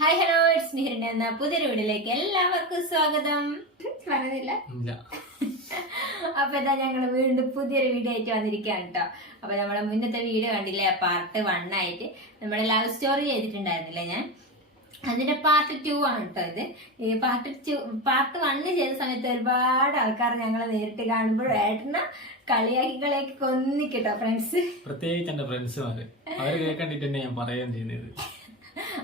Hi hello it's നിഹിരൻ എന്ന പുതിയൊരു വീഡിയോയിലേക്ക് എല്ലാവർക്കും സ്വാഗതം. പറഞ്ഞില്ല അപ്പൊ എന്താ ഞങ്ങൾ വീണ്ടും പുതിയൊരു വീഡിയോ ആയിട്ട് വന്നിരിക്കുകയാണ് കേട്ടോ. അപ്പൊ നമ്മുടെ മുന്നത്തെ വീഡിയോ കണ്ടില്ലേ, പാർട്ട് 1 ആയിട്ട് നമ്മുടെ ലവ് സ്റ്റോറി ചെയ്തിട്ടുണ്ടായിരുന്നില്ലേ ഞാൻ, അതിന്റെ പാർട്ട് 2 ആണ് കേട്ടോ ഇത്. ഈ പാർട്ട് 1 ചെയ്ത സമയത്ത് ഒരുപാട് ആൾക്കാർ ഞങ്ങളെ നേരിട്ട് കാണുമ്പോൾ ഏട്ടനെ കളിയാക്കി കൊന്നിക്കട്ടോ ഫ്രണ്ട്സ്, പ്രത്യേകിച്ച് എന്റെ ഫ്രണ്ട്സുമാര് അവര് കേൾക്കണ്ടിട്ട് തന്നെ ഞാൻ പറയുകയും ചെയ്യുന്നത്.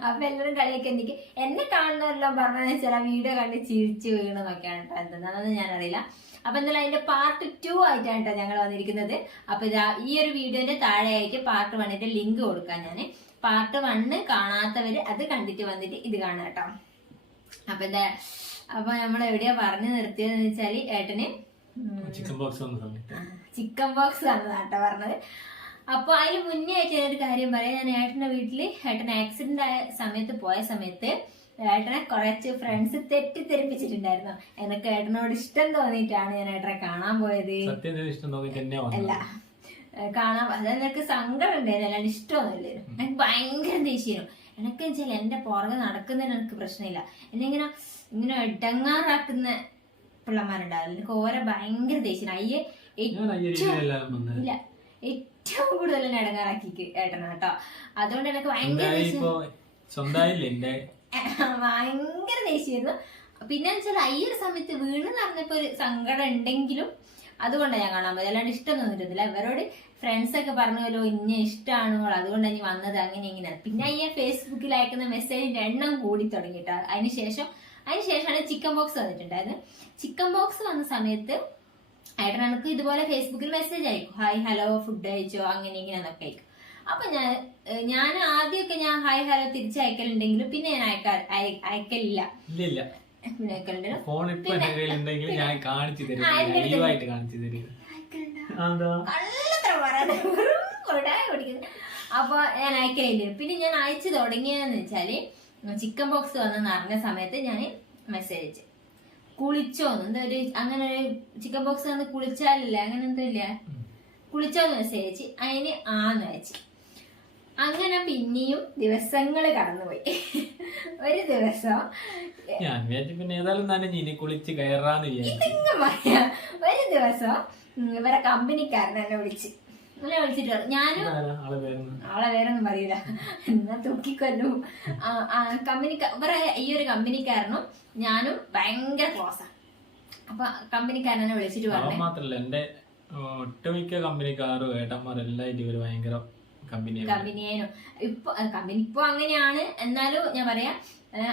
അപ്പൊ എല്ലാവരും കളിയൊക്കെ എനിക്ക് എന്നെ കാണുന്നവരെല്ലാം പറഞ്ഞതെന്ന് വെച്ചാൽ ആ വീഡിയോ കണ്ട് ചിരിച്ചു വീണെന്നൊക്കെയാണ് കേട്ടോ. എന്താണെന്ന് ഞാനറിയില്ല. അപ്പൊ എന്തായാലും അതിന്റെ പാർട്ട് 2 ആയിട്ടാണ് കേട്ടോ ഞങ്ങൾ വന്നിരിക്കുന്നത്. അപ്പൊ ഈ ഒരു വീഡിയോന്റെ താഴെയായിട്ട് പാർട്ട് 1ന്റെ ലിങ്ക് കൊടുക്കാം ഞാൻ. പാർട്ട് 1 കാണാത്തവര് അത് കണ്ടിട്ട് വന്നിട്ട് ഇത് കാണാം കേട്ടോ. അപ്പൊ നമ്മൾ എവിടെയാ പറഞ്ഞു നിർത്തിയതെന്ന് വെച്ചാല് ഏട്ടന് ചിക്കൻ ബോക്സ് വന്നതാട്ടോ പറഞ്ഞത്. അപ്പൊ അതിന് മുന്നേ ആയിട്ട് ഞാനൊരു കാര്യം പറയാം. ഞാൻ ഏട്ടന്റെ വീട്ടില് ഏട്ടൻ ആക്സിഡന്റ് ആയ സമയത്ത് പോയ സമയത്ത് ഏട്ടനെ കുറച്ച് ഫ്രണ്ട്സ് തെറ്റിദ്ധരിപ്പിച്ചിട്ടുണ്ടായിരുന്നു. എനിക്ക് ഏട്ടനോട് ഇഷ്ടം തോന്നിയിട്ടാണ് ഞാൻ ഏട്ടനെ കാണാൻ പോയത്. അല്ല, കാണാൻ അതായത് എനിക്ക് സങ്കടം ഉണ്ടായിരുന്നു, അല്ലാണ്ട് ഇഷ്ടമൊന്നുമില്ലായിരുന്നു. എനിക്ക് ഭയങ്കര ദേഷ്യമായിരുന്നു. എനിക്ക് വെച്ചാൽ എന്റെ പുറകെ നടക്കുന്നതിന് എനിക്ക് പ്രശ്നമില്ല. എന്നെ ഇങ്ങനെ ഇടങ്ങാറാക്കുന്ന പിള്ളമാരുണ്ടാവില്ല, എനിക്ക് ഓരോ ഭയങ്കര ദേഷ്യം. അയ്യേ ഇല്ല, ഏറ്റവും കൂടുതൽ എന്നെ ഇടങ്ങാറാക്കി ഏട്ടനാ കേട്ടോ. അതുകൊണ്ട് എനിക്ക് ഭയങ്കര ഭയങ്കര ദേഷ്യമായിരുന്നു. പിന്നെ വെച്ചാൽ ഈ ഒരു സമയത്ത് വീണ് നടന്നപ്പോ ഒരു സങ്കടം ഉണ്ടെങ്കിലും അതുകൊണ്ടാണ് ഞാൻ കാണാൻ പോയത്, അല്ലാണ്ട് ഇഷ്ടം തോന്നിട്ടില്ല. ഇവരോട് ഫ്രണ്ട്സ് ഒക്കെ പറഞ്ഞല്ലോ ഇന്ന ഇഷ്ടമാണോ, അതുകൊണ്ടാണ് ഇനി വന്നത് അങ്ങനെ ഇങ്ങനെയാണ്. പിന്നെ ഈ ഫേസ്ബുക്കിൽ അയക്കുന്ന മെസ്സേജിന്റെ എണ്ണം കൂടി തുടങ്ങിയിട്ടാ. അതിനുശേഷമാണ് ചിക്കൻ ബോക്സ് വന്നിട്ടുണ്ടായത്. ചിക്കൻ ബോക്സ് വന്ന സമയത്ത് ഏട്ടൻ എനിക്ക് ഇതുപോലെ ഫേസ്ബുക്കിൽ മെസ്സേജ് അയക്കും, ഹായ് ഹലോ ഫുഡ് അയച്ചോ അങ്ങനെ ഇങ്ങനെന്നൊക്കെ അയക്കും. അപ്പൊ ഞാൻ ആദ്യമൊക്കെ ഞാൻ ഹായ് ഹലോ തിരിച്ചയക്കലുണ്ടെങ്കിലും പിന്നെ ഞാൻ അയക്കലില്ല. അപ്പൊ ഞാൻ അയക്കലില്ല. പിന്നെ ഞാൻ അയച്ചു തുടങ്ങിയതെന്ന് വെച്ചാല് ചിക്കൻ ബോക്സ് വന്നെന്ന് അറിഞ്ഞ സമയത്ത് ഞാൻ മെസ്സേജ് അയച്ചു, കുളിച്ചോന്ന് എന്താ ഒരു അങ്ങനെ ഒരു ചിക്കൻ ബോക്സ് വന്ന് കുളിച്ചാലല്ലേ അങ്ങനെ എന്തോ ഇല്ല, കുളിച്ചോന്ന് മെസ്സേജ് അതിന് ആന്ന് അയച്ചു. അങ്ങനെ പിന്നെയും ദിവസങ്ങൾ കടന്നുപോയി. ഒരു ദിവസം പറയാ, ഒരു ദിവസം ഇവരെ കമ്പനിക്കാരൻ എന്നെ വിളിച്ചിട്ട് ഞാനും ആളെ വേറൊന്നും പറയൂല, എന്നാ തൂക്കിക്കൊല്ലും. ഇവരെ ഈ ഒരു കമ്പനിക്കാരനും ഞാനും ഭയങ്കര ക്ലോസാണ്. അപ്പൊ കമ്പനിക്കാരനെ വിളിച്ചിട്ട് പറഞ്ഞു, മാത്രല്ല എന്റെ ഒട്ടുമിക്ക കമ്പനിക്കാരും ഏട്ടന്മാരെല്ലാം ഇവര് ഭയങ്കര കമ്പനിയായിരുന്നു. ഇപ്പൊ അങ്ങനെയാണ്. എന്നാലും ഞാൻ പറയാ,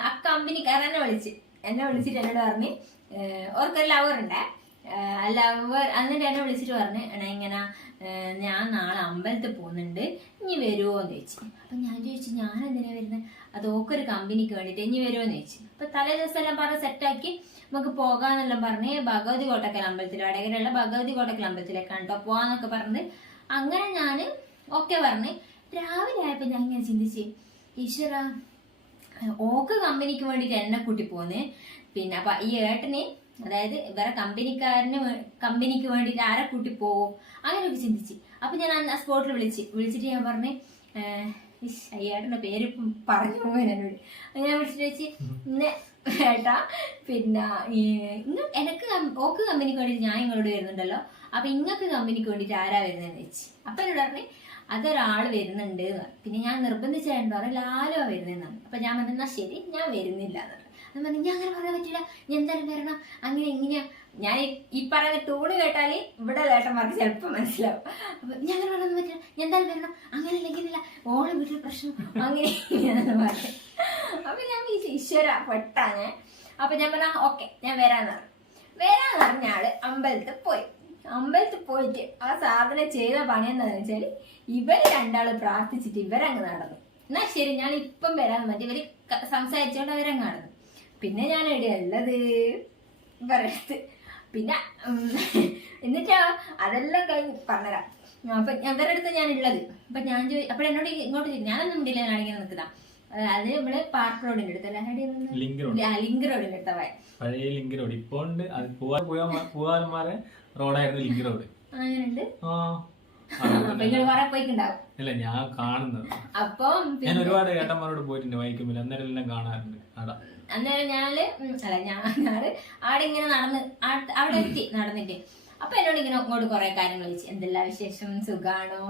ആ കമ്പനിക്കാരനെ വിളിച്ചിട്ട് എന്നോട് പറഞ്ഞ് ഓർക്കൊരു ലവറുണ്ടേ, ലവർ എന്നിട്ട് എന്നെ വിളിച്ചിട്ട് പറഞ്ഞ് ഇങ്ങനെ ഞാൻ നാളെ അമ്പലത്തിൽ പോകുന്നുണ്ട്, ഇനി വരുമോന്ന് ചോദിച്ചു. അപ്പൊ ഞാൻ ചോദിച്ചു ഞാൻ എന്തിനാ വരുന്നത്, അത് ഓക്കൊരു കമ്പനിക്ക് വേണ്ടിട്ട് ഇനി വരുമോന്ന് ചോദിച്ചു. അപ്പൊ തലേ ദിവസം എല്ലാം പറഞ്ഞ് സെറ്റാക്കി നമുക്ക് പോകാന്നെല്ലാം പറഞ്ഞ് ഭഗവതി കോട്ടക്കൽ അമ്പലത്തിൽ, വടകരയുള്ള ഭഗവതി കോട്ടക്കൽ അമ്പലത്തിലേക്കാണ് കേട്ടോ പോവാന്നൊക്കെ പറഞ്ഞ് അങ്ങനെ ഞാന് ഓക്കെ പറഞ്ഞ്. രാവിലെ ആയപ്പോ ഞാൻ ഇങ്ങനെ ചിന്തിച്ച്, ഈശ്വര ഓക്ക് കമ്പനിക്ക് വേണ്ടിട്ട് എന്നെ കൂട്ടി പോന്ന്, പിന്നെ അപ്പൊ ഈ ഏട്ടന് അതായത് ഇവരെ കമ്പനിക്ക് വേണ്ടിട്ട് ആരെ കൂട്ടി പോവും അങ്ങനെയൊക്കെ ചിന്തിച്ച്. അപ്പൊ ഞാൻ ആ സ്പോട്ടിൽ വിളിച്ചിട്ട് ഞാൻ പറഞ്ഞ്, അയ്യേട്ടന്റെ പേര് പറഞ്ഞു പോകാൻ എന്നോട്. ഞാൻ വിളിച്ചിട്ട് വെച്ച്, ഇന്ന് ഏട്ടാ പിന്നെ എനിക്ക് ഓക്ക് കമ്പനിക്ക് വേണ്ടിട്ട് ഞാൻ ഇങ്ങോട്ട് വരുന്നുണ്ടല്ലോ, അപ്പൊ ഇങ്ങക്ക് കമ്പനിക്ക് വേണ്ടിട്ട് ആരാ വരുന്നതെന്ന് വെച്ച്. അപ്പൊ എന്നോട് പറഞ്ഞ് അതൊരാള് വരുന്നുണ്ട് എന്ന് പറഞ്ഞു. പിന്നെ ഞാൻ നിർബന്ധിച്ചായിരുന്നു പറഞ്ഞു ലാലുവാ വരുന്നതെന്നാണ്. അപ്പൊ ഞാൻ പറഞ്ഞാ ശരി ഞാൻ വരുന്നില്ല എന്ന് പറഞ്ഞു. പറഞ്ഞു ഞാൻ അങ്ങനെ പറയാൻ പറ്റില്ല, ഞാൻ എന്തായാലും വരണം അങ്ങനെ ഇങ്ങനെയാ. ഞാൻ ഈ പറയുന്ന ടൂണ് കേട്ടാല് ഇവിടെ ഏട്ടന്മാർക്ക് ചിലപ്പോ മനസ്സിലാവും. അപ്പൊ ഞാൻ അങ്ങനെ പറയാനൊന്നും പറ്റില്ല, ഞാൻ എന്തായാലും വരണം അങ്ങനെ ഇല്ലെങ്കിലില്ല ഓളെ വീട്ടിൽ പ്രശ്നം അങ്ങനെ ഇങ്ങനെയാണെന്ന് പറഞ്ഞു. അപ്പൊ ഞാൻ ഈശ്വര പെട്ടാണ്. അപ്പൊ ഞാൻ പറഞ്ഞ ഓക്കെ ഞാൻ വരാന്ന് പറഞ്ഞ ആള് അമ്പലത്തിൽ പോയിട്ട് ആ സാധനം ചെയ്ത പണി എന്താണെന്ന് വെച്ചാല് ഇവര് രണ്ടാള് പ്രാർത്ഥിച്ചിട്ട് ഇവരങ്ങ് നടന്നു. എന്നാ ശരി ഞാൻ ഇപ്പം വരാന്ന് പറ്റി ഇവര് സംസാരിച്ചോണ്ട് അവരങ്ങ് നടന്നു. പിന്നെ ഞാൻ എവിടെയുള്ളത് പറയത്ത്. പിന്നെ എന്നിട്ടോ അതെല്ലാം കഴിഞ്ഞ് പറഞ്ഞുതരാം. അപ്പൊ ഇവരുടെ അടുത്ത് ഞാൻ ഉള്ളത്. അപ്പൊ ഞാൻ അപ്പോഴെന്നോട് ഇങ്ങോട്ട് ഞാനൊന്നും ഇല്ല, ഞാനിങ്ങനെ നിൽക്കുന്ന അത് നമ്മള് പാർക്ക് റോഡിന്റെ അടുത്തല്ല, ലിങ്ക് റോഡിന്റെ അടുത്ത പഴയ ലിങ്ക് റോഡ് ഇപ്പൊ ഉണ്ട്. പൂവാലന്മാരെ റോഡായിരുന്നു ലിങ്ക് റോഡ്. അങ്ങനെയുണ്ട്. അപ്പൊ നിങ്ങൾ കുറെ പോയിട്ടുണ്ടാവും. ഇല്ല, ഞാൻ കാണുന്നത്. അപ്പം ഞാൻ ഒരുപാട് ഏട്ടന്മാരോട് പോയിട്ടുണ്ട് വൈക്കുമ്പോൾ, അന്നേരം എല്ലാം കാണാറുണ്ട് അവിടെ. അന്നേരം ഞാന് ആടെ ഇങ്ങനെ നടന്ന് അവിടെ എത്തി നടന്നിട്ട്. അപ്പൊ എന്നോട് ഇങ്ങനെ അങ്ങോട്ട് കുറെ കാര്യങ്ങൾ ചോദിച്ചു, എന്തെല്ലാം വിശേഷം, സുഖാണോ?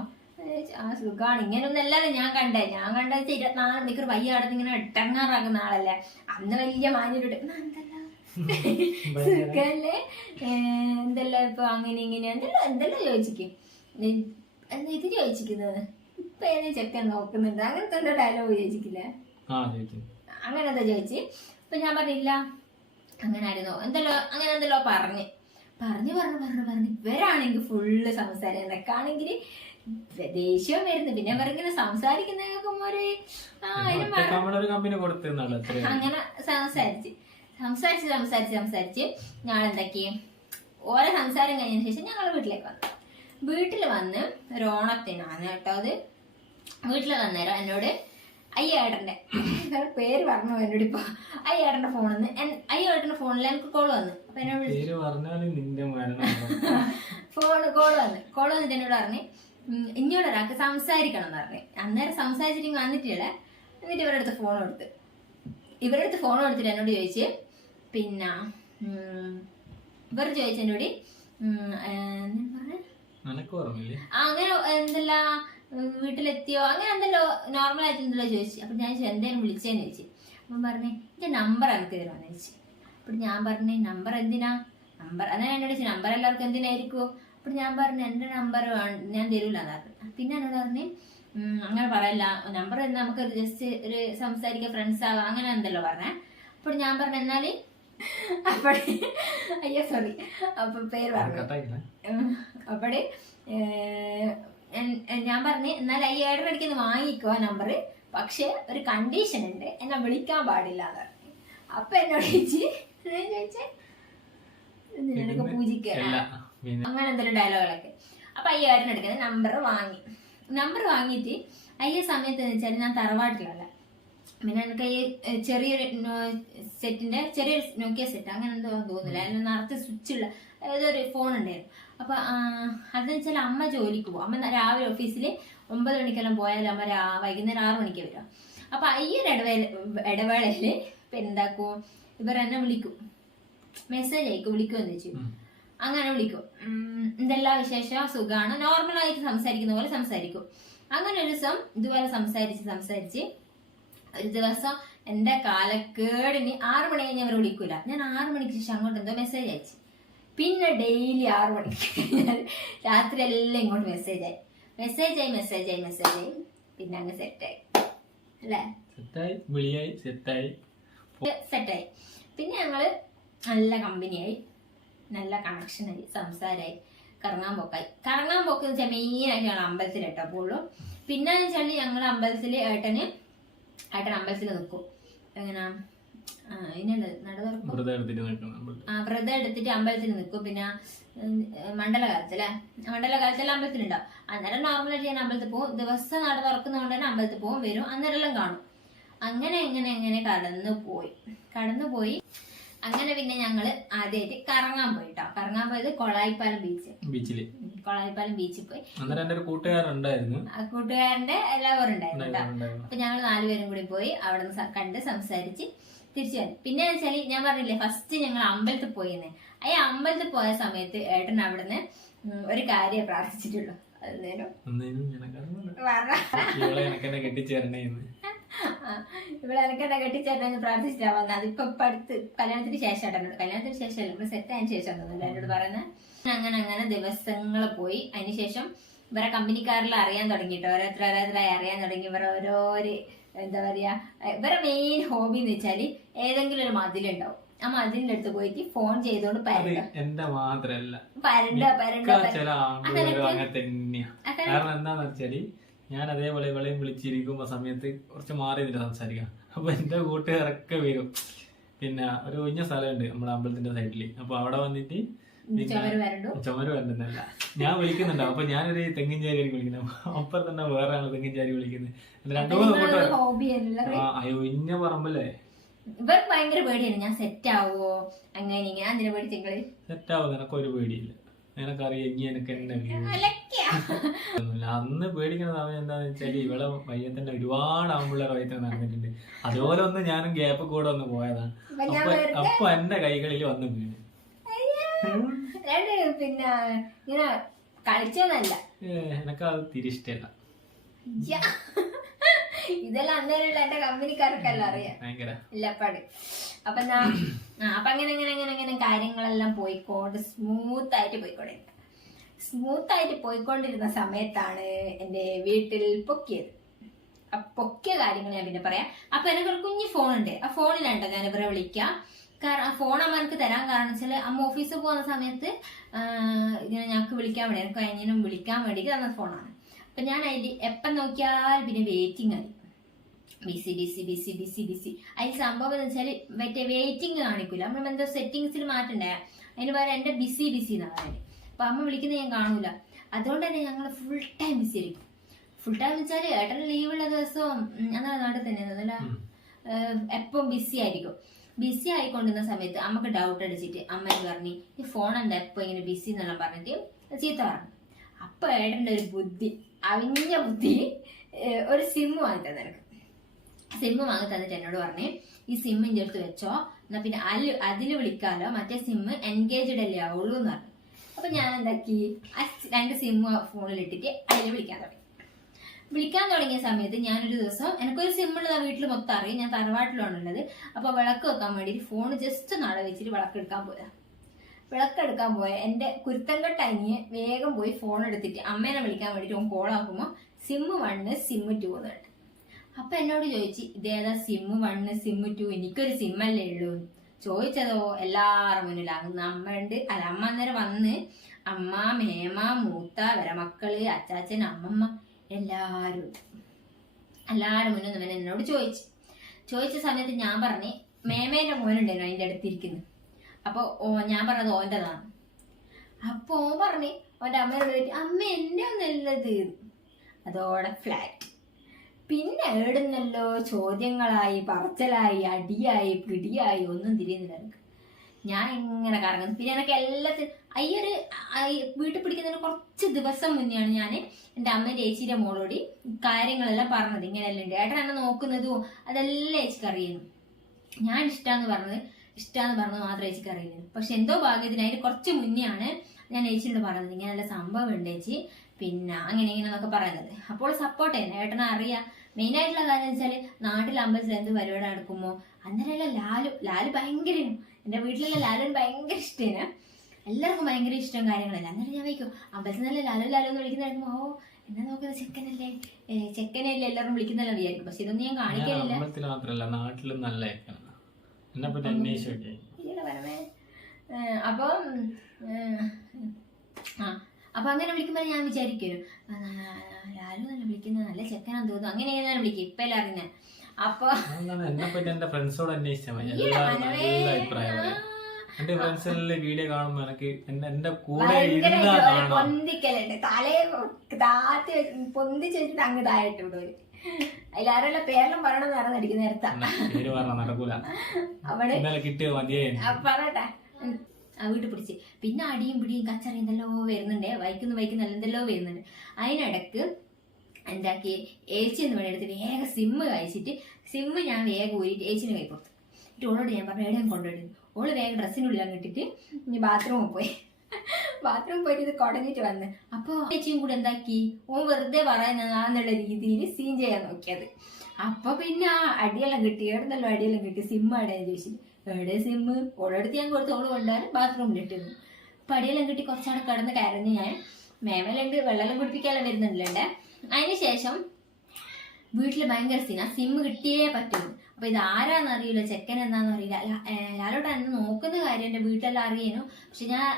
ആ സുഖാണ്. ഇങ്ങനെയൊന്നും അല്ലല്ലോ ഞാൻ കണ്ടത് 24 മണിക്കൂർ വയ്യ അവിടെ ഇങ്ങനെ ഇട്ടങ്ങാറാക്കുന്ന ആളല്ലേ. അന്ന് വലിയ മാഞ്ഞിട്ട് സുഖല്ലേ, എന്തെല്ലാം ഇപ്പൊ അങ്ങനെ ഇങ്ങനെ എന്തെല്ലാം ചോദിച്ചിക്കും. ഇത് ചോദിച്ചിരിക്കുന്നത് ഇപ്പൊ ഏതാ ചെക്കൻ നോക്കുന്നുണ്ട്, അങ്ങനത്തെ എന്തോ ഡയലോഗ് ചോദിച്ചിട്ടില്ലേ? അങ്ങനെന്താ ചോദിച്ച്. അപ്പൊ ഞാൻ പറഞ്ഞില്ല, അങ്ങനെ ആയിരുന്നോ അങ്ങനെ എന്തെല്ലോ പറഞ്ഞു. ഇവരാണെങ്കിൽ ഫുള്ള് സംസാരം. എനക്കാണെങ്കിൽ ദേഷ്യം വരുന്നു. പിന്നെ ഇവരിങ്ങനെ സംസാരിക്കുന്നൊരു അങ്ങനെ സംസാരിച്ച് ഞാൻ എന്താക്കി, ഓരോ സംസാരം കഴിഞ്ഞതിന് ശേഷം ഞങ്ങൾ വീട്ടിൽ വന്ന് ഒരു ഓണത്തിനാണ് കേട്ടോ അത്. വീട്ടിൽ വന്നേരം എന്നോട് അയ്യേട്ടന്റെ പേര് പറഞ്ഞു എന്നോട് ഇപ്പൊ. അയ്യേട്ടന്റെ ഫോണിൽ എനിക്ക് കോള് വന്നു. അപ്പൊ എന്നോട് കോള് വന്നിട്ട് എന്നോട് പറഞ്ഞു, ഇങ്ങോട്ട് ഒരാൾക്ക് സംസാരിക്കണം എന്ന് പറഞ്ഞു. അന്നേരം സംസാരിച്ചിട്ട് വന്നിട്ടില്ല. എന്നിട്ട് ഇവരുടെ അടുത്ത് ഫോൺ കൊടുത്തിട്ട് എന്നോട് ചോദിച്ച്, പിന്നെ ഇവർ ചോദിച്ചു എന്നോട് അങ്ങനെ എന്തെല്ലാം വീട്ടിലെത്തിയോ അങ്ങനെ എന്തെല്ലോ നോർമലായിട്ട് എന്തെല്ലോ ചോദിച്ചു. അപ്പൊ ഞാൻ എന്തേലും വിളിച്ചേന്ന് ചോദിച്ചു. അപ്പം പറഞ്ഞേ എന്റെ നമ്പർ എനിക്ക് തരുമെന്ന് ചോദിച്ചു. അപ്പൊ ഞാൻ പറഞ്ഞേ നമ്പർ എന്തിനാ? അതാണ് എന്നോട് ചോദിച്ചു, നമ്പർ എല്ലാവർക്കും എന്തിനായിരിക്കുമോ? അപ്പൊ ഞാൻ പറഞ്ഞു എന്റെ നമ്പർ ഞാൻ തരൂല എന്ന് പറഞ്ഞു. പിന്നെ എന്നോട് പറഞ്ഞ് അങ്ങനെ പറയല്ല, നമ്പർ നമുക്ക് ജസ്റ്റ് ഒരു സംസാരിക്കുക, ഫ്രണ്ട്സ് ആവാം, അങ്ങനെ എന്തെല്ലോ പറഞ്ഞേ. അപ്പോൾ ഞാൻ പറഞ്ഞു എന്നാല് അപ്പഴേ അയ്യോ സോറി അപ്പൊ പേര് പറഞ്ഞു. അപ്പഴേ ഞാൻ പറഞ്ഞു എന്നാൽ 5000 രൂപയ്ക്ക് വാങ്ങിക്കോ നമ്പർ, പക്ഷെ ഒരു കണ്ടീഷൻ ഉണ്ട്, എന്നെ വിളിക്കാൻ പാടില്ല എന്ന് പറഞ്ഞു. അപ്പൊ എന്നോട് ചോദിച്ചേ പൂജിക്ക അങ്ങനെ എന്തെങ്കിലും ഡയലോഗുകളൊക്കെ. അപ്പൊ 5000 എടുക്കുന്ന നമ്പർ വാങ്ങിയിട്ട് അയ്യ സമയത്ത് എന്ന് വെച്ചാൽ ഞാൻ തറവാട്ടിലല്ല. പിന്നെ എനിക്ക് ഈ ചെറിയൊരു നോക്കിയ സെറ്റ് അങ്ങനെ എന്തോ തോന്നില്ല, അതിന് നേരത്തെ സ്വിച്ചുള്ള ഏതൊരു ഫോൺ ഉണ്ടായിരുന്നു. അപ്പൊ അതെന്ന് വെച്ചാൽ അമ്മ ജോലിക്ക് പോകും. അമ്മ രാവിലെ ഓഫീസിൽ 9 മണിക്കെല്ലാം പോയാലും അമ്മ വൈകുന്നേരം 6 മണിക്ക് വരും. അപ്പൊ ഈ ഒരു ഇടവേളയില് ഇപ്പൊ എന്താക്കും, ഇവർ എന്നെ വിളിക്കും, മെസ്സേജ് അയക്കും, വിളിക്കുമെന്ന് വെച്ചു. അങ്ങനെ വിളിക്കും, എന്തെല്ലാം വിശേഷം, സുഖാണ്, നോർമലായിട്ട് സംസാരിക്കുന്ന പോലെ സംസാരിക്കും. അങ്ങനെ ഒരു ദിവസം ഇതുപോലെ സംസാരിച്ച് ഒരു ദിവസം എന്റെ കാലക്കേടിന് 6 മണി കഴിഞ്ഞ് അവർ വിളിക്കൂല. ഞാൻ 6 മണിക്ക് ശേഷം അങ്ങോട്ട് എന്തോ മെസ്സേജ് അയച്ചു. പിന്നെ ഡെയിലി 6 മണിക്ക് രാത്രി എല്ലാം ഇങ്ങോട്ട് മെസ്സേജ് ആയി. പിന്നെ അങ്ങ് സെറ്റായി അല്ലേ, സെറ്റായി. പിന്നെ ഞങ്ങള് നല്ല കമ്പനിയായി, നല്ല കണക്ഷനായി, സംസാരമായി, കറങ്ങാൻ പോക്ക് എന്ന് വെച്ചാൽ മെയിനായിട്ട് ഞങ്ങൾ അമ്പലത്തിലിട്ടോ പോകുള്ളൂ. പിന്നെ വെച്ചാൽ ഞങ്ങൾ അമ്പലത്തിൽ ഏട്ടൻ അമ്പലത്തിൽ നിൽക്കും. എങ്ങനെ വ്രതം എടുത്തിട്ട് അമ്പലത്തിൽ നിൽക്കും. പിന്നെ മണ്ഡലകാലത്തെല്ലാം അമ്പലത്തിലുണ്ടാവും. അന്നേരം നോർമലായിട്ട് ഞാൻ അമ്പലത്തിൽ പോകും. ദിവസം നട തുറക്കുന്നതുകൊണ്ട് തന്നെ അമ്പലത്തിൽ പോകും, വരും, അന്നേരം എല്ലാം കാണും. അങ്ങനെ കടന്നു പോയി. അങ്ങനെ പിന്നെ ഞങ്ങള് ആദ്യമായിട്ട് കറങ്ങാൻ പോയത് കൊളായിപ്പാലം ബീച്ചിൽ പോയി. കൂട്ടുകാരന്റെ എല്ലാവരും ഉണ്ടായിരുന്നു. അപ്പൊ ഞങ്ങൾ 4 പേരും കൂടി പോയി അവിടെ നിന്ന് കണ്ട് സംസാരിച്ച് തിരിച്ചു വന്നു. പിന്നെ വെച്ചാല് ഞാൻ പറഞ്ഞില്ലേ ഫസ്റ്റ് ഞങ്ങൾ അമ്പലത്തിൽ പോയിന്ന്. അമ്പലത്തിൽ പോയ സമയത്ത് ഏട്ടൻ അവിടുന്ന് ഒരു കാര്യം പ്രാർത്ഥിച്ചിട്ടുള്ളൂ. ഇവിടെ എനക്കെന്നെ കെട്ടിച്ചേരണെന്ന് പ്രാർത്ഥിച്ചിട്ടാ വന്നത്. അതിപ്പോ അടുത്ത് കല്യാണത്തിന് ശേഷമല്ല, നമ്മൾ സെറ്റ് ആയതിനു ശേഷം എന്നോട് പറയുന്നത്. അങ്ങനെ ദിവസങ്ങൾ പോയി. അതിനുശേഷം ഇവരെ കമ്പനിക്കാരെല്ലാം അറിയാൻ തുടങ്ങിട്ടോ, ഓരോരുത്തരായി അറിയാൻ തുടങ്ങി. ഇവരെ ഓരോരോ എന്താ പറയാ, ഇവരെ മെയിൻ ഹോബി എന്ന് വെച്ചാല് ഏതെങ്കിലും ഒരു മതിലുണ്ടാവും, ആ മതിലിന്റെ അടുത്ത് പോയിട്ട് ഫോൺ ചെയ്തോണ്ട് കാരണം എന്താന്ന് വെച്ചാല് ഞാൻ അതേപോലെ ഇവളെയും വിളിച്ചിരിക്കുമ്പോ സമയത്ത് കുറച്ച് മാറി നിന്നിട്ട് സംസാരിക്കാം. അപ്പൊ എന്റെ കൂട്ടുകാരൊക്കെ വരും. പിന്നെ ഒരു കുഞ്ഞ സ്ഥലമുണ്ട് നമ്മുടെ അമ്പലത്തിന്റെ സൈഡില്. അപ്പൊ അവിടെ വന്നിട്ട് ചുമര് വരണ്ടെന്നല്ല ഞാൻ വിളിക്കുന്നുണ്ടാവും. അപ്പൊ ഞാനൊരു തെങ്ങിൻ ചാരിയായിരിക്കും വിളിക്കുന്നത്, അപ്പുറം തന്നെ വേറെ ആള് തെങ്ങിൻ ചാരി വിളിക്കുന്നത്. 2-3 കൂട്ടുകാർ ഒഴിഞ്ഞ പറമ്പല്ലേ. ഇവർക്ക് ഭയങ്കര പേടിയാണ്, ഞാൻ സെറ്റ് ആവോ അങ്ങനെ അതിനെ പേടിച്ചെങ്കിൽ. സെറ്റ് ആവോ? നിനക്കൊരു പേടിയില്ല. എനക്കറിയാം ഇനി എനിക്ക് എന്നെ അലക്കിയാ. അന്ന് പേടിക്കുന്ന സമയം എന്താന്ന് വെച്ചാല് ഇവളെ വയ്യത്തന്നെ ഒരുപാട് ആമ്പിള്ളേർ വയ്യത്തന്നെ നടന്നിട്ടുണ്ട്. അതുപോലെ ഒന്ന് ഞാനും ഗ്യാപ്പ് കൂടെ ഒന്ന് പോയതാണ്. അപ്പൊ എന്റെ കൈകളിൽ വന്ന് വീണ്. പിന്നെ ഇങ്ങനെ കളിച്ചതല്ല, എനക്കത് തിരിഷ്ടല്ല. ഇതെല്ലാം അന്നേരമുള്ള എന്റെ കമ്പനിക്കാർക്കല്ല അറിയാം ഇല്ലപ്പാട്. അപ്പൊ അപ്പൊ അങ്ങനെ കാര്യങ്ങളെല്ലാം പോയിക്കൊണ്ട് സ്മൂത്ത് ആയിട്ട് പോയിക്കൊണ്ടിരുന്ന സമയത്താണ് എന്റെ വീട്ടിൽ പൊക്കിയത്. പൊക്കിയ കാര്യങ്ങൾ ഞാൻ പിന്നെ പറയാം. അപ്പൊ എനിക്കൊരു കുഞ്ഞു ഫോണുണ്ട്. ആ ഫോണിലാണ്ടോ ഞാൻ ഇവരെ വിളിക്കാം. കാരണം ആ ഫോൺ അമ്മ എനിക്ക് തരാൻ കാരണം വെച്ചാൽ അമ്മ ഓഫീസിൽ പോകുന്ന സമയത്ത് ഇങ്ങനെ ഞങ്ങൾക്ക് വിളിക്കാൻ വേണ്ടി, എനിക്ക് കഴിഞ്ഞാലും വിളിക്കാൻ വേണ്ടി തന്ന ഫോണാണ്. അപ്പൊ ഞാൻ അതിൽ എപ്പം നോക്കിയാൽ പിന്നെ വെയിറ്റിംഗ് ആയി, ബിസി. അതിൽ സംഭവം എന്ന് വെച്ചാൽ മറ്റേ വെയിറ്റിംഗ് കാണിക്കൂല, നമ്മൾ എന്തോ സെറ്റിങ്സിൽ മാറ്റണ്ടേ, അതിന് പകരം എന്റെ ബിസി എന്നാ പറയുന്നത്. അപ്പൊ അമ്മ വിളിക്കുന്നത് ഞാൻ കാണൂല. അതുകൊണ്ട് തന്നെ ഞങ്ങൾ ഫുൾ ടൈം ബിസി ആയിരിക്കും. ഫുൾ ടൈം വെച്ചാൽ ഏട്ടൻ ലീവുള്ള ദിവസവും അങ്ങനെ നാട്ടിൽ തന്നെ അതല്ല, എപ്പം ബിസി ആയിരിക്കും. ബിസി ആയിക്കൊണ്ടിരുന്ന സമയത്ത് അമ്മക്ക് ഡൗട്ട് അടിച്ചിട്ട് അമ്മ പറഞ്ഞു ഈ ഫോൺ എന്താ എപ്പോ ഇങ്ങനെ ബിസി എന്നെല്ലാം പറഞ്ഞിട്ട് ചീത്ത പറഞ്ഞു. അപ്പൊ ഏട്ടൻ്റെ ഒരു ബുദ്ധി, അവിഞ്ഞ ബുദ്ധി, ഒരു സിമ്മ് വാങ്ങി തന്നെനിക്ക്. സിമ്മ് വാങ്ങി തന്നിട്ട് എന്നോട് പറഞ്ഞ് ഈ സിമ്മിൻ്റെ അടുത്ത് വെച്ചോ, എന്നാ പിന്നെ അതിൽ വിളിക്കാലോ, മറ്റേ സിമ്മ് എൻഗേജ്ഡ് അല്ലേ ആവുള്ളൂ എന്ന് പറഞ്ഞു. അപ്പൊ ഞാൻ എന്താക്കി, ആ 2 സിമ്മ് ഫോണിലിട്ടിട്ട് അതിൽ വിളിക്കാൻ തുടങ്ങിയ സമയത്ത് ഞാനൊരു ദിവസം, എനിക്കൊരു സിമ്മുള്ളത് വീട്ടിൽ മൊത്തം അറിയാം, ഞാൻ തറവാട്ടിലാണുള്ളത്. അപ്പൊ വിളക്ക് വെക്കാൻ വേണ്ടിയിട്ട് ഫോൺ ജസ്റ്റ് നട വെച്ചിട്ട് വിളക്കെടുക്കാൻ പോയ എന്റെ കുരുത്തങ്കട്ട അനിയെ വേഗം പോയി ഫോൺ എടുത്തിട്ട് അമ്മേനെ വിളിക്കാൻ വേണ്ടിയിട്ട് ഓൻ കോളാക്കുമ്പോൾ സിമ്മ് 1 സിമ്മ് 2 എന്നുണ്ട്. അപ്പൊ എന്നോട് ചോദിച്ചു ഇതേതാ സിമ്മ് 1 സിമ്മ് 2, എനിക്കൊരു സിമ്മല്ലേ ഉള്ളൂ. ചോദിച്ചതോ എല്ലാവരുടെ മുന്നിൽ അമ്മയുണ്ട്. അല്ല, അമ്മ അന്നേരം വന്ന് അമ്മ, മേമ, മൂത്ത, വരമക്കള്, അച്ചാച്ചൻ, അമ്മമ്മ എല്ലാരും മുന്നിൽ നിന്ന് എന്നോട് ചോദിച്ച സമയത്ത് ഞാൻ പറഞ്ഞ് മേമേന്റെ മോനുണ്ടായിരുന്നു അതിന്റെ അടുത്തിരിക്കുന്നു. അപ്പൊ ഞാൻ പറഞ്ഞത് ഓൻ്റെതാണ്. അപ്പൊ ഓൻ പറഞ്ഞ് ഓന്റെ അമ്മയോട് ചോദിച്ചു അമ്മ എന്റെ ഒന്നല്ലത്. അതോടെ ഫ്ലാറ്റ്. പിന്നെ ഏടുന്നല്ലോ ചോദ്യങ്ങളായി, പറച്ചലായി, അടിയായി, പിടിയായി, ഒന്നും തിരിയുന്നില്ല എനിക്ക്. ഞാൻ ഇങ്ങനെ കറങ്ങുന്നു. പിന്നെ എനിക്ക് എല്ലാത്തിനും അയ്യൊരു വീട്ടിൽ പിടിക്കുന്നതിന് കുറച്ച് ദിവസം മുന്നെയാണ് ഞാൻ എൻ്റെ അമ്മേൻ്റെ ചേച്ചിയുടെ മോളോട് കാര്യങ്ങളെല്ലാം പറഞ്ഞത്. ഇങ്ങനെയെല്ലാം ഉണ്ട്, ഏട്ടൻ എന്നെ നോക്കുന്നതും അതെല്ലാം ചേച്ചിക്ക് അറിയുന്നു. ഞാൻ ഇഷ്ടമെന്ന് പറഞ്ഞത് മാത്രമേ ചേച്ചിക്ക് അറിയുന്നു. പക്ഷെ എന്തോ ഭാഗ്യത്തിന് അതിന് കുറച്ച് മുന്നെയാണ് ഞാൻ ചേച്ചിയോട് പറഞ്ഞത് ഇങ്ങനെയുള്ള സംഭവം ഉണ്ട് ചേച്ചി, പിന്നെ അങ്ങനെ എന്നൊക്കെ പറയുന്നത്. അപ്പോൾ സപ്പോർട്ട് ചെയ്യുന്നത് ഏട്ടനെ അറിയാം. മെയിനായിട്ടുള്ള കാര്യം എന്ന് വെച്ചാൽ നാട്ടിൽ അമ്പലത്തിൽ എന്ത് പരിപാടി നടക്കുമ്പോൾ അന്നേരമല്ല ലാലു ഭയങ്കര, എൻ്റെ വീട്ടിലുള്ള ലാലുവിന് ഭയങ്കര ഇഷ്ടമാണ്. എല്ലാവർക്കും ഭയങ്കര ഇഷ്ടം കാര്യങ്ങളല്ല. അന്നേരം ഞാൻ വയ്ക്കും അമ്പലത്തിൽ നല്ല ലാലു എന്ന് വിളിക്കുന്ന ഓ എന്നാ നോക്കുന്നത് ചെക്കനല്ലേ എല്ലാവരും വിളിക്കുന്നല്ലോ വിചാരിക്കും. പക്ഷെ ഇതൊന്നും ഞാൻ കാണിക്കാനില്ല. നാട്ടിലും നല്ല അപ്പൊ അങ്ങനെ വിളിക്കുമ്പോൾ ഞാൻ വിചാരിക്കും ലാലു നല്ല വിളിക്കുന്നത് നല്ല ചെക്കനാന്ന് തോന്നുന്നു, അങ്ങനെയാണ് വിളിക്കുക ഇപ്പൊ എല്ലാം അറിഞ്ഞ. അപ്പൊ എന്റെ ഫ്രണ്ട്സോട് എന്റെ ഫ്രണ്ട്സിലെ വീഡിയോ കാണുമ്പോ എനിക്ക് എന്റെ കൂടെ പൊന്തിക്കലുണ്ട്, തലയെ താത്തി പൊന്തിച്ച് വെച്ചിട്ട് അങ്ങ് തായിട്ട് വിടും. അതിലാരല്ല പേരെല്ലാം പറയണമെന്ന് പറഞ്ഞ അടിക്കുന്ന പറയട്ടെ വീട്ടിൽ പിടിച്ച്. പിന്നെ അടിയും പിടിയും കച്ചറയും എന്തെല്ലോ വരുന്നുണ്ട്, വൈക്കുന്ന എന്തെല്ലോ വരുന്നുണ്ട്. അതിനിടക്ക് എന്താക്കി ഏച്ചി എന്ന് വേണ്ടി എടുത്ത് വേഗം സിമ്മ് കഴിച്ചിട്ട് സിമ്മ് ഞാൻ വേഗം ഊരിയിട്ട് ഏച്ചിന് കൈ കൊടുത്തു. എന്നിട്ട് ഓളോട് ഞാൻ പറഞ്ഞു എവിടെയും കൊണ്ടുപോയി. ഓള് വേഗം ഡ്രസ്സിനുള്ളിൽ അങ്ങിട്ടിട്ട് ഇനി ബാത്റൂമിൽ പോയിട്ട് ഇത് കുടഞ്ഞിട്ട് വന്ന്. അപ്പോൾ ചേച്ചിയും കൂടെ എന്താക്കി ഓൻ വെറുതെ പറയുന്നതാന്നുള്ള രീതിയിൽ സീൻ ചെയ്യാൻ നോക്കിയത്. അപ്പൊ പിന്നെ ആ അടിയെല്ലാം കിട്ടി, എവിടുന്നല്ലോ അടിയെല്ലാം കിട്ടി. സിമ്മ് എവിടെയെന്ന് ചോദിച്ചിട്ട് എവിടെ സിമ്മ് ഓളെടുത്ത് ഞാൻ കൊടുത്ത് ഓള് കൊണ്ടുവരാൻ ബാത്റൂമിലിട്ടിരുന്നു. അപ്പൊ അടിയെല്ലാം കിട്ടി കുറച്ചാണ് കിടന്ന് കരഞ്ഞ് ഞാൻ. മേമലുണ്ട് വെള്ളം കുടിപ്പിക്കാനെല്ലാം വരുന്നുണ്ടല്ലേ. അതിനുശേഷം വീട്ടിൽ ഭയങ്കര സീൻ, ആ സിമ്മ് കിട്ടിയേ പറ്റുള്ളൂ. അപ്പൊ ഇത് ആരാന്ന് അറിയില്ല, ചെക്കൻ എന്താന്ന് അറിയില്ല. ലാലോട്ട് എന്നെ നോക്കുന്ന കാര്യം എന്റെ വീട്ടിലെല്ലാം അറിയാനു. പക്ഷെ ഞാൻ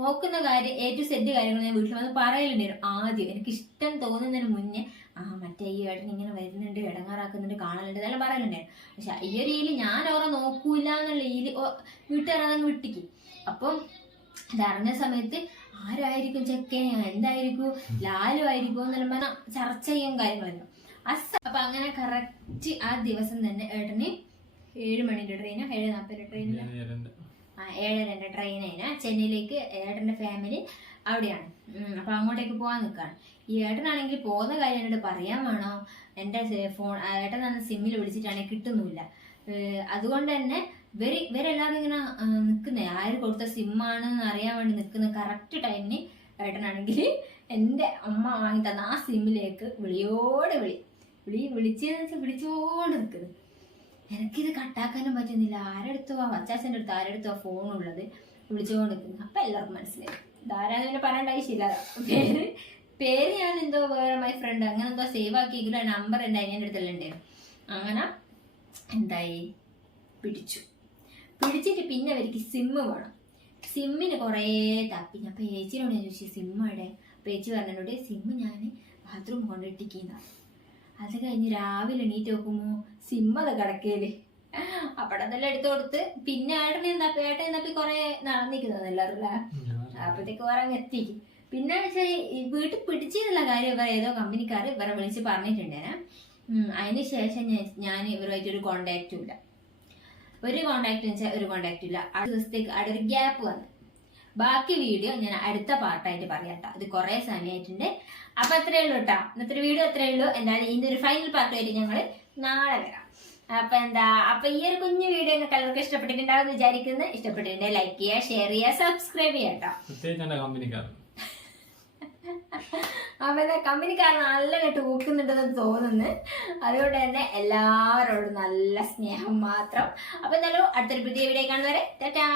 നോക്കുന്ന കാര്യം A to Z കാര്യങ്ങൾ ഞാൻ വീട്ടിൽ വന്ന് പറയലുണ്ടായിരുന്നു. ആദ്യം എനിക്ക് ഇഷ്ടം തോന്നുന്നതിന് മുന്നേ മറ്റേ ഈ ഏട്ടൻ ഇങ്ങനെ വരുന്നുണ്ട്, ഇടങ്ങാറാക്കുന്നുണ്ട്, കാണലുണ്ട് എന്നെല്ലാം പറയലുണ്ടായിരുന്നു. പക്ഷെ ഈ ഒരു രീതിയിൽ ഞാൻ ഓരോ നോക്കൂല എന്നുള്ള രീതിയിൽ വീട്ടുകാരതങ്ങ് വിട്ടിക്ക്. അപ്പം ഇതറിഞ്ഞ സമയത്ത് ആരായിരിക്കും ചെക്കൻ, എന്തായിരിക്കും, ലാലു ആയിരിക്കും എന്നെല്ലാം പറഞ്ഞാൽ ചർച്ച ചെയ്യും കാര്യങ്ങളല്ലോ. അപ്പൊ അങ്ങനെ കറക്റ്റ് ആ ദിവസം തന്നെ ഏട്ടന് 7 മണിന്റെ ട്രെയിന് 7:40 ട്രെയിനിന് 7:30 ട്രെയിനേന ചെന്നൈയിലേക്ക്. ഏട്ടൻ്റെ ഫാമിലി അവിടെയാണ്. അപ്പൊ അങ്ങോട്ടേക്ക് പോകാൻ നിൽക്കുകയാണ്. ഈ ഏട്ടനാണെങ്കിൽ പോകുന്ന കാര്യം എന്നോട് പറയാൻ വേണോ, എൻ്റെ ഫോൺ ഏട്ടൻ തന്നെ സിമ്മിൽ വിളിച്ചിട്ടാണെങ്കിൽ കിട്ടുന്നില്ല. അതുകൊണ്ട് തന്നെ ഇവരെല്ലാവരും ഇങ്ങനെ നിൽക്കുന്നേ, ആര് കൊടുത്ത സിമ്മാണെന്ന് അറിയാൻ വേണ്ടി നിൽക്കുന്ന കറക്റ്റ് ടൈമിന് ഏട്ടനാണെങ്കിൽ എൻ്റെ അമ്മ വാങ്ങി തന്ന ആ സിമ്മിലേക്ക് വിളിച്ചോണ്ട് നിൽക്കുന്നത്. എനിക്കിത് കട്ടാക്കാനും പറ്റുന്നില്ല. ആരെടുത്തോ അച്ചാച്ചൻ്റെ അടുത്ത് ആരെടുത്തോ ഫോണുള്ളത് വിളിച്ചുകൊണ്ട് നിൽക്കുന്നത്. അപ്പം എല്ലാവർക്കും മനസ്സിലായി ധാരാളം പിന്നെ പറയേണ്ട ആവശ്യമില്ല. പേര് ഞാൻ എന്തോ വേറെ മൈ ഫ്രണ്ട് അങ്ങനെ എന്തോ സേവ് ആക്കിയെങ്കിലും ആ നമ്പർ എൻ്റെ അതിൻ്റെ അടുത്തെല്ലാം ഉണ്ടായിരുന്നു. അങ്ങനെ എന്തായി പിടിച്ചിട്ട് പിന്നെ അവർക്ക് സിമ്മ് വേണം. സിമ്മിന് കുറേ തപ്പി. ഞാൻ അപ്പോൾ ചേച്ചിനോട് ഞാൻ ചോദിച്ചു സിമ്മ് എവിടെ. അപ്പോൾ ചേച്ചി പറഞ്ഞോട് സിമ്മ് ഞാൻ ബാത്റൂം കൊണ്ടിട്ടിരിക്കുന്നതാണ്. അത് കഴിഞ്ഞ് രാവിലെ എണീറ്റ് നോക്കുമ്പോൾ സിമ്മ് അത് കിടക്കയില്. അവിടെ അതെല്ലാം എടുത്തു കൊടുത്ത് പിന്നെ ഏട്ടൻ എന്നപ്പി കുറെ നടന്നിരിക്കുന്നത് എല്ലാവരും. അപ്പോഴത്തേക്ക് വേറെ അങ്ങ് എത്തിക്കും. പിന്നെ വെച്ചാൽ വീട്ടിൽ പിടിച്ചെന്നുള്ള കാര്യം ഇവർ ഏതോ കമ്പനിക്കാർ ഇവരെ വിളിച്ച് പറഞ്ഞിട്ടുണ്ടേനെ. അതിന് ശേഷം ഞാൻ ഇവരുമായിട്ടൊരു കോണ്ടാക്റ്റും ഇല്ല. ഒരു കോണ്ടാക്റ്റും ഇല്ല. അടുത്ത ദിവസത്തേക്ക് അവിടെ ഒരു ഗ്യാപ്പ് വന്നു. ബാക്കി വീഡിയോ ഞാൻ അടുത്ത പാർട്ടായിട്ട് പറയാം കേട്ടോ. ഇത് കുറേ സമയമായിട്ടുണ്ട്. അപ്പൊ അത്രയേ ഉള്ളൂ കേട്ടോ. ഇന്നത്തെ വീഡിയോ അത്രയേ ഉള്ളൂ. എന്തായാലും ഇതിന്റെ ഒരു ഫൈനൽ പാർട്ടുമായിട്ട് ഞങ്ങൾ നാളെ വരാം. അപ്പൊ ഈ ഒരു കുഞ്ഞു വീഡിയോ നിങ്ങൾക്ക് എല്ലാവർക്കും ഇഷ്ടപ്പെട്ടിട്ടുണ്ടാവും വിചാരിക്കുന്നത്. ഇഷ്ടപ്പെട്ടിട്ടുണ്ടെങ്കിൽ ലൈക്ക് ചെയ്യുക, ഷെയർ ചെയ്യുക, സബ്സ്ക്രൈബ് ചെയ്യാം കേട്ടോ. അപ്പൊ കമ്പനിക്കാരൻ നല്ല ടൂക്കുന്നുണ്ടെന്ന് തോന്നുന്നു. അതുകൊണ്ട് തന്നെ എല്ലാവരോടും നല്ല സ്നേഹം മാത്രം. അപ്പൊ എന്തായാലും അടുത്തൊരു പുതിയ വീഡിയോ കാണുന്നവരെ ടാറ്റാ.